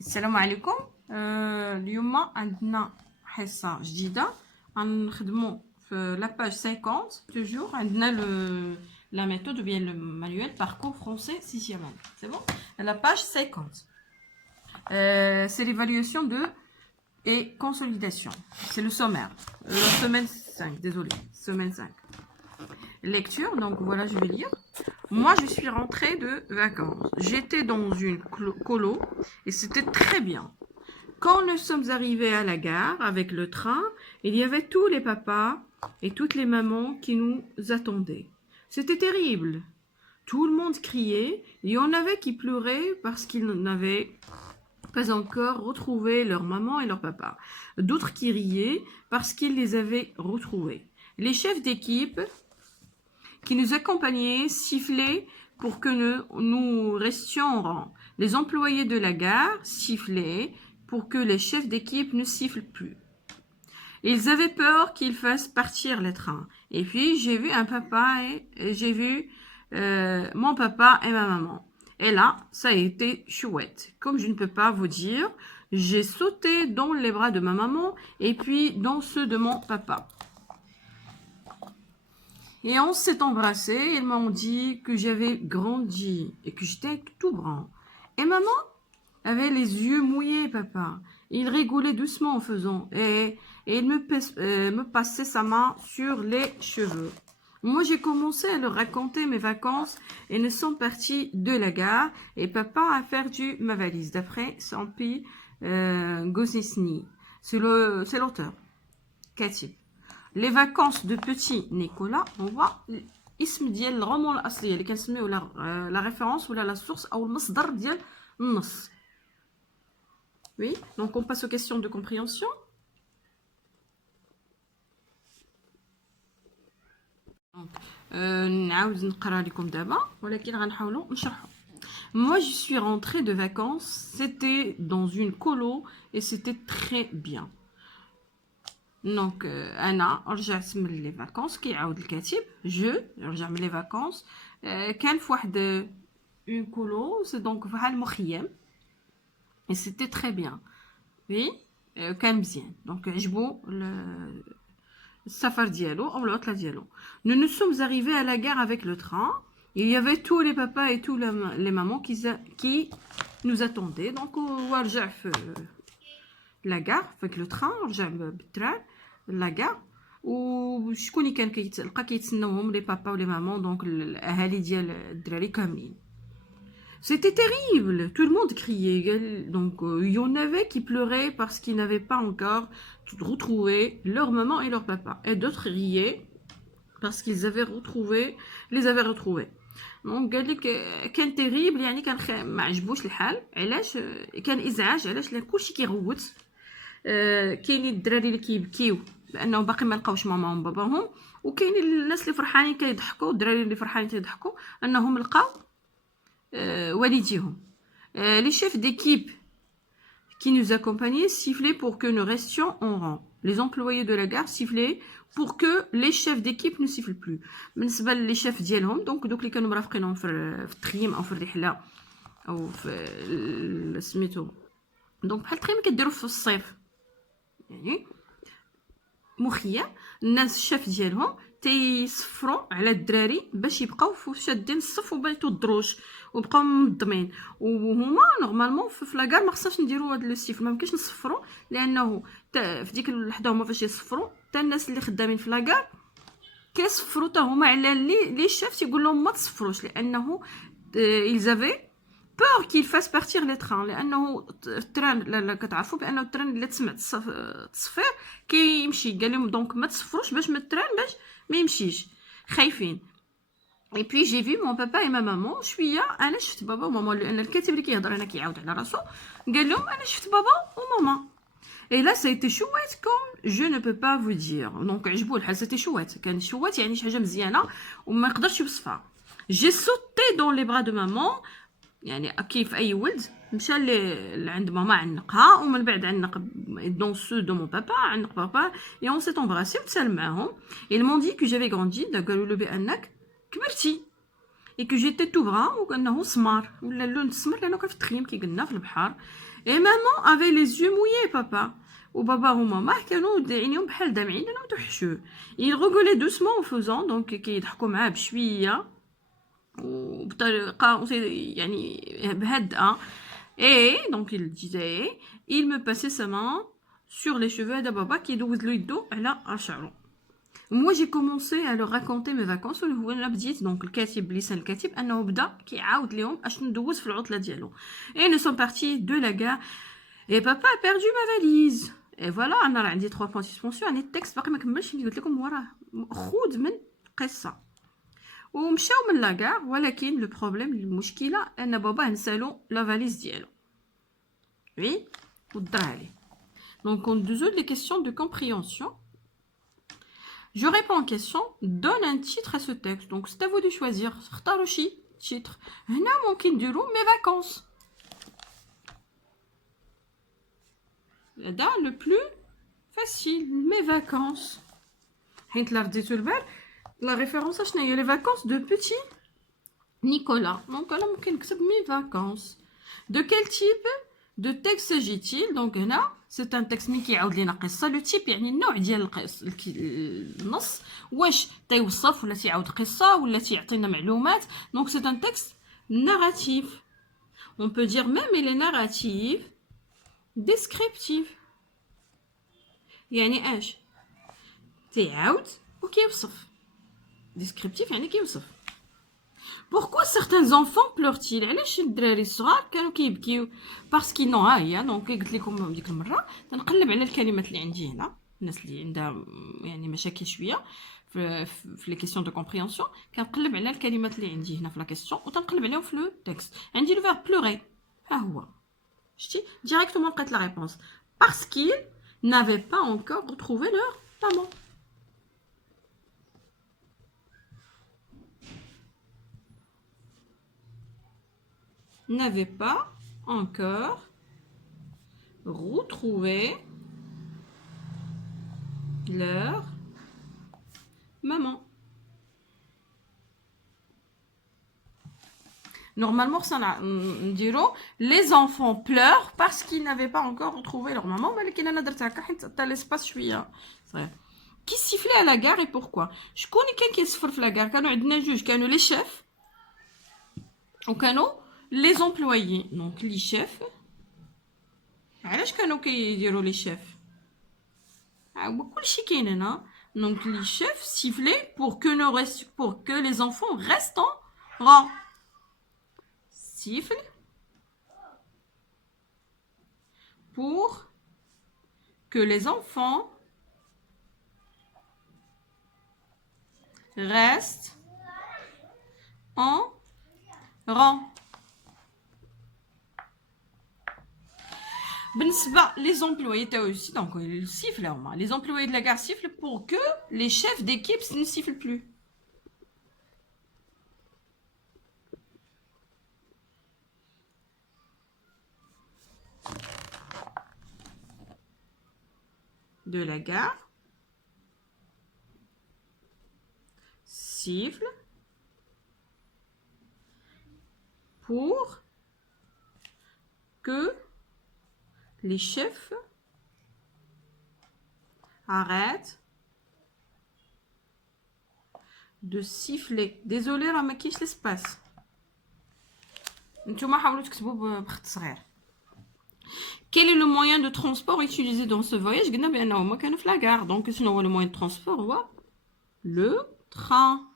السلام عليكم. اليوم عندنا حصة جديدة غنخدمو في la page 50 toujours عندنا la méthode ou bien le manuel parcours français 6e année. C'est bon? La page 50. C'est l'évaluation de et consolidation. C'est le sommaire. La semaine 5, désolé, semaine 5. Lecture, donc voilà, je vais lire. Moi, je suis rentrée de vacances. J'étais dans une colo et c'était très bien. Quand nous sommes arrivés à la gare avec le train, il y avait tous les papas et toutes les mamans qui nous attendaient. C'était terrible. Tout le monde criait. Il y en avait qui pleuraient parce qu'ils n'avaient pas encore retrouvé leur maman et leur papa. D'autres qui riaient parce qu'ils les avaient retrouvés. Les chefs d'équipe qui nous accompagnaient sifflaient pour que nous restions en rang. Les employés de la gare sifflaient pour que les chefs d'équipe ne sifflent plus. Ils avaient peur qu'ils fassent partir les trains. Et puis j'ai vu un papa et j'ai vu mon papa et ma maman. Et là, ça a été chouette. Comme je ne peux pas vous dire, j'ai sauté dans les bras de ma maman et puis dans ceux de mon papa. Et on s'est embrassés, ils m'ont dit que j'avais grandi et que j'étais tout grand. Et maman avait les yeux mouillés, papa. Il rigolait doucement en faisant et il me passait sa main sur les cheveux. Moi, j'ai commencé à leur raconter mes vacances et nous sommes partis de la gare et papa a perdu ma valise d'après Sampi Gosisny. C'est l'auteur. Katib. Les vacances de petit Nicolas, on voit الاسم ديال الرومان الاصليه اللي كنسميو la référence ولا la source او المصدر ديال النص. Oui, donc on passe aux questions de compréhension. نعاود نقرا لكم دابا ولكن غنحاولوا نشرحوا. Moi, je suis rentrée de vacances, c'était dans une colo et c'était très bien. دونك انا رجعت من لي فاكونس كيعاود الكاتب جو رجع من لي فاكونس كان في واحد اون كولو سي دونك فحال مخيم اي سيتي تري بيان وي كان مزيان دونك عجبو السفر ديالو او العطله ديالو. Nous nous sommes arrivés à la gare avec le train. Il y avait tous les papas et tous les mamans qui nous attendaient. Donc هو رجع في la gare avec le train رجع بالتران لا gare وشكون اللي كان كيتلقى كيتسناوهم لي بابا ولي مامون دونك الاهالي ديال الدراري كاملين. C'était terrible, tout le monde criait. Donc il y en avait qui pleuraient parce qu'ils n'avaient pas encore retrouvé leur maman et leur papa et d'autres riaient parce qu'ils avaient les avaient retrouvés. دونك قال لك كان تيريبل يعني كان ما عجبوش الحال. علاش كان ازعاج؟ علاش لان كلشي كيغوت. كاينين الدراري اللي كيبكيو لانهم باقي ما لقاوش ماماهم وباباهم وكاينين الناس اللي فرحانين كيضحكوا الدراري اللي فرحانين كيضحكوا انهم لقاو والديهم. Les chefs d'équipe qui nous accompagnaient sifflaient pour que nous restions en rang. Les employés de la gare sifflaient pour que les chefs d'équipe ne sifflent plus. بالنسبه لي شيف ديالهم دونك دوك اللي كانوا مرافقينهم في التخييم او في الرحله او في سميتو دونك بحال التخييم كديروا في الصيف يعني مخيم الناس الشاف ديالهم تيصفروا على الدراري باش يبقاو شادين الصف وما يتوضروش وبقاو منظمين. وهما نورمالمون في لاكار ما خصناش نديروا هذا لو سيف ما يمكنش نصفروا لانه في ديك اللحظه هما فاش يصفروا حتى الناس اللي خدامين في لاكار كيصفروا حتى هما على لي الشاف تيقول لهم ما تصفروش لانه ils avaient peur qu'ils fassent partir les trains لانه التران لا كتعرفوا بانه التران اللي تسمع التصفير كيمشي قال لهم دونك ما تصفروش باش من التران باش ما يمشيش خايفين. اي بي جي في مون بابا اي ما مامون شويه انا شفت بابا وماما لان الكاتب اللي كيهضر هنا كيعاود على راسو قال لهم انا شفت بابا وماما. Et là, ça a été chouette comme je ne peux pas vous dire. Donc, عجبو الحال c'était chouette. كان chouette يعني شي حاجه مزيانه وما نقدرش يوصفها. J'ai sauté dans les bras de maman. يعني كيف اي ولد مشى لعند ماما عنقها ومن بعد عنق دون سو دو مون بابا عنق بابا et on s'est embrassé وتسالم معاهم. Ils m'ont dit que j'avais grandi. قالوا له بانك كبرتي. et que j'étais tout brun وكأنه سمار ولا اللون السمر لأنه كان في التخييم كي قلنا في البحر. Et maman avait les yeux mouillés papa. وبابا وماما كانوا عينيهم بحال دامعين لأنهم توحشوا. Il rigolait doucement en faisant donc كيضحكوا معاه بشوية وبطريقة يعني بهدأة. Et donc il disait il me passait sa main sur les cheveux de papa كيدوز له يدو على شعره. Moi j'ai commencé à leur raconter mes vacances وأنا بديت donc الكاتب لسان الكاتب أنه بدا كيعاود لهم اش ندوز في العطلة ديالو. Et nous sommes partis de la gare et papa a perdu ma valise. Et voilà أنا راه عندي 3 points de suspension. يعني التكست باقي ما كملش اللي قلت لكم وراه خود من قصة. ومشاو من لا gare ولكن لو بروبليم المشكلة أن بابا نسالو لا فاليز ديالو. Oui ودرها ليه. Donc on résout les questions de compréhension. Je réponds en question, donne un titre à ce texte. Donc c'est à vous de choisir. اختاروا شي titre. هنا ممكن نديرو mes vacances. هذا le plus facile, mes vacances. حيت لا رديتو البال la référence شنو هي les vacances de petit Nicolas. Donc انا ممكن نكتب mes vacances. De quel type de texte s'agit-il? Donc هنا c'est un texte مين كيعاود لينا قصه. لو تيب يعني النوع ديال النص واش تيوصف ولا تيعاود قصه ولا تيعطينا معلومات. Donc c'est un texte narratif. On peut dire même il est narratif descriptif. يعني اش تيعاود وكيوصف. descriptif يعني كيوصف. Pourquoi certains enfants pleurent-ils? علاش الدراري الصغار كانوا كيبكيو؟ باسكو نو ها هي دونك قلت لكم ديك المره تنقلب على الكلمات اللي عندي هنا. الناس اللي عندها يعني مشاكل شويه في لي كيسيون دو كومبريهنسيون كنقلب على الكلمات اللي عندي هنا في لا كيسيون وتنقلب عليهم في لو تكست. عندي لو فيرب بلوري ها هو شتي ديريكتومون لقيت لا ريبونس باسكو n'avaient pas encore retrouvé leur maman. N'avaient pas encore retrouvé leur maman. Normalement, ça diront les enfants pleurent parce qu'ils n'avaient pas encore retrouvé leur maman. Mais l'espace qui sifflait à la gare et pourquoi? Je connais quelqu'un qui siffle à la gare. Quand on a juge, quand les chefs ou quand les employés. Donc les chefs. علاش كانوا كيديروا les chefs? كلشي كاين هنا. Donc les chefs sifflaient pour que les enfants restent en rang. Siffle pour que les enfants restent en rang. Les employés aussi, donc ils sifflent. Les employés de la gare sifflent pour que les chefs d'équipe ne sifflent plus. De la gare siffle pour que les chefs arrêtent de siffler. Désolé, راه ما كاينش l'espace. نتوما حاولوا تكتبوا بخط صغير. Quel est le moyen de transport utilisé dans ce voyage? قلنا بأنه هما كانوا في la gare. Donc شنو هو le moyen de transport? هو le train.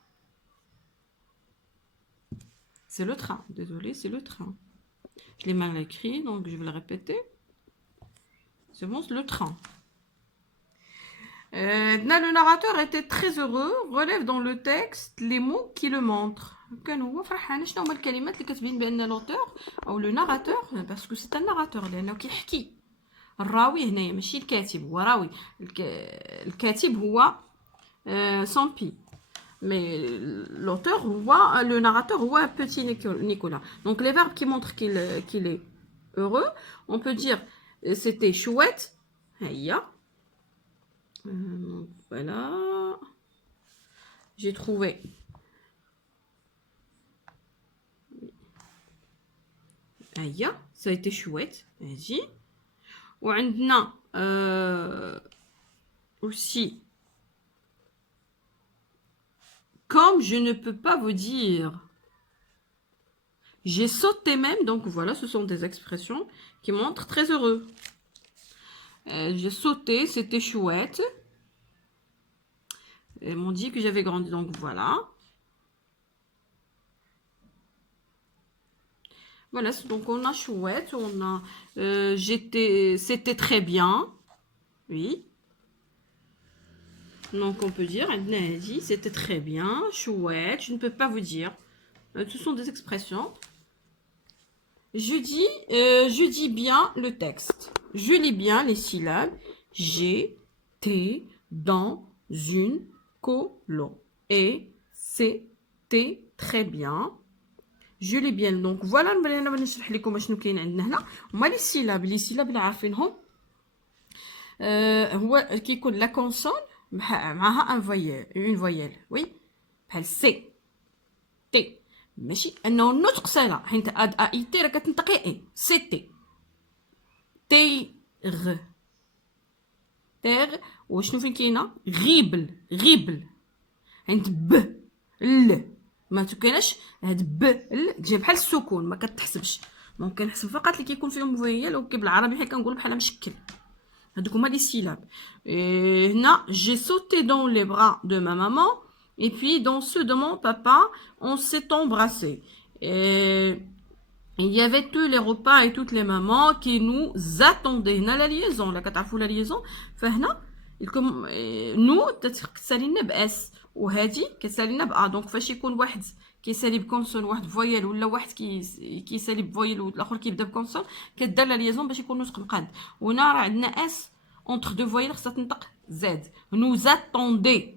C'est le train. Désolé, c'est le train. Je l'ai mal écrit, donc je vais le répéter. C'est bon, c'est le train. Le narrateur était très heureux, relève dans le texte les mots qui le montrent. كان هو فرحان. شنو هما الكلمات اللي كتبين بان لوتور او لو ناراتور باسكو سي ان ناراتور لانه كيحكي. الراوي هنايا ماشي الكاتب هو راوي. الكاتب هو سامبي mais l'auteur هو le narrateur هو petit Nicolas. Donc les verbes qui montrent qu'il est heureux, on peut dire c'était chouette. هيا voilà, j'ai trouvé هيا ça a été chouette هادي وعندنا aussi comme je ne peux pas vous dire. J'ai sauté même, donc voilà, ce sont des expressions qui montrent très heureux. J'ai sauté, c'était chouette. Ils m'ont dit que j'avais grandi, donc voilà. Voilà, donc on a chouette, on a c'était très bien. Oui. Donc on peut dire, c'était très bien, chouette, je ne peux pas vous dire. Ce sont des expressions. Je dis bien le texte. Je lis bien les syllabes. J'étais dans une colo. Et c'était très bien. Je lis bien. Donc voilà, أنا نشرح لكم شنو كاين عندنا هنا. هما les syllabes اللي عارفينهم. هو كيكون لا كونسون معها une voyelle. Oui. بحال سي تي. ماشي انه النطق سهله حيت اي تي راه كتنطقي اي سي تي تيغ تيغ وشنو فين كاينه غيبل حيت ب ل ما تكايناش هاد ب ل تجي بحال السكون ما كتحسبش دونك كنحسب فقط اللي كيكون فيهم فويال وكي بالعربي حيت كنقول بحال مشكل هادوك هما لي سيلاب هنا جي sauté dans les bras de ma maman. Et puis, dans ceux de mon papa, on s'est embrassé. Et il y avait tous les repas et toutes les mamans qui nous attendaient. On a la liaison, la كتعرفوا la liaison. فهنا nous كتسالينا باس وهادي كتسالينا با دونك فاش يكون واحد كيسالي بكونسون واحد فويل ولا واحد كيسالي بفويل والاخر كيبدا بكونسون كدار لا ليزون باش يكون نطق مقاد. وهنا راه عندنا اس entre deux voyelles خصها تنطق زد. nous attendait.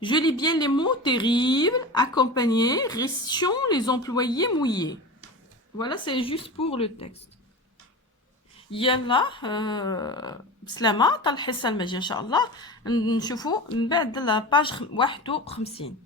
Je lis bien les mots terribles, accompagnés, restions les employés mouillés. Voilà, c'est juste pour le texte. يلا بسلامة، طال الحصة الماجية إن شاء الله نشوفوا من بعد لا باج 51.